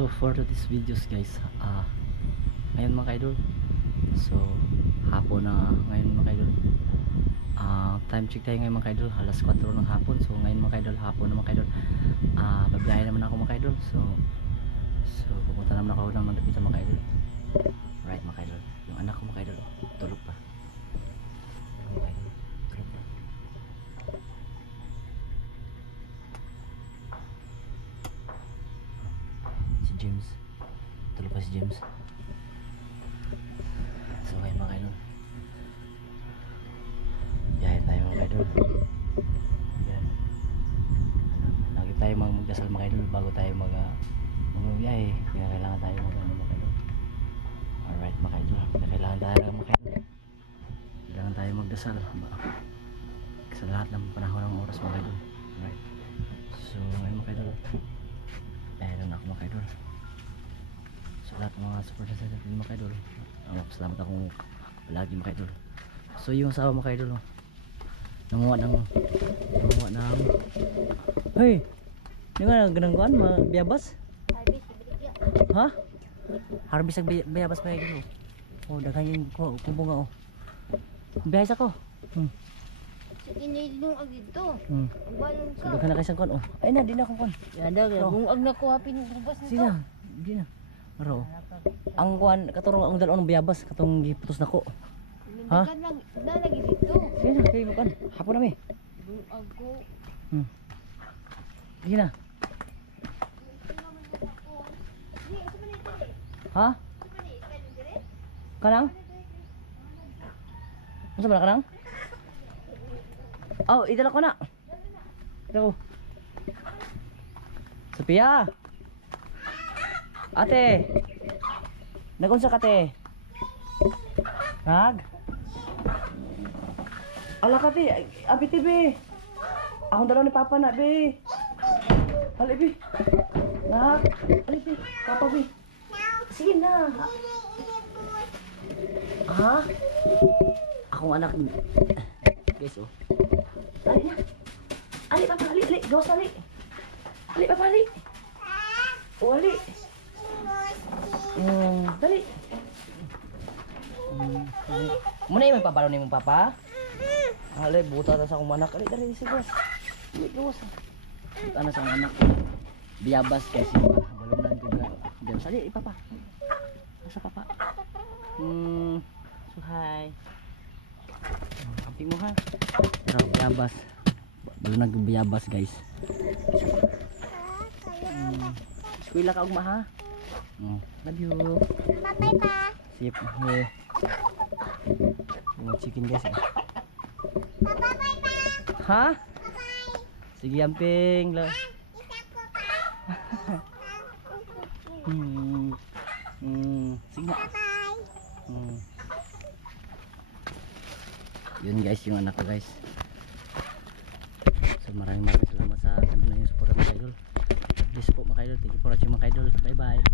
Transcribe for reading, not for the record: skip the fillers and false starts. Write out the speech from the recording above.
So for this videos guys, ngayon mga idol, so hapon na ngayon mga idol. Time check tayo ngayon mga idol, alas 4 ng hapon. So ngayon mga idol, hapon na mga idol. Babiyahe naman ako mga idol. So pupunta naman ako ng Dapitan mga idol. Right mga idol, yung anak ko mga idol tulog pa. Mga idol, tulog pa. Si James, tulog pa si James. So ngayon mga idol, biyahe tayo mga idol. Yan. Lagi tayo magdasal mga idol bago tayo magbiyahe. Kaya kailangan tayo mga idol. Alright mga idol, kailangan tayo mga idol. Kailangan tayo magdasal sa lahat ng panahon ng oras mga idol. Alright. So ngayon mga idol, meron ako mga idol. So lahat ng mga supporters natin mga idol, salamat akong palagi mga idol. So yung asawa mga idol, nanguha ng hey, di nga ganangguan biyabas ha? Harvest ang bayabas pa yun. Oh, daghan yung kubunga oh. Biyayas ako. Inay nung agito. Balon So ka. daghan na kayo kon oh. Ay na, di na akong kon. Yada ga kung ag nakuha pinubas na to. Sina, di na. Aro. Ang kuan katurong ang dalon ng bayabas katong giputos nako. Ha? Kan lang nalagi dito. Sina, kay mo kan. Hapon na mi. Kung ako Di na. Ha? Kanang? Ano ba kanang? Oh, idala ko na. Ito. Sophia. Ate. Nagunsa ka te? Nag? Ala ka te, abi te be. Akong dalaw ni Papa na be. Hali be. Nag? Hali be. Papa be. Sige na. Ha? Akong anak. Guys oh. Ali na. Ali Papa, ali, ali. Gawas ali. Ali Papa, ali. Oh, ali. Dali. Muna yung papalo ni mong Papa? Ali, buta na sa akong anak. Ali, dali, sige gawas. Ali, gawas. Buta na sa akong anak. Biyabas kasi balunan ko ga. Diyan sali Papa. Asa Papa? So hi. Kapi mo ha. Pero biyabas. Balunan ko biyabas guys. Eskwela ka ugma ha. Love you. Bye pa. Sip. Hey. Yung chicken guys. Papa bye pa. Ha? Sige amping. Sige na. Yun guys, yung anak ko guys. So maraming salamat sa kanila yung support mga idol. Please po mga idol, thank you for watching mga idol. Bye bye.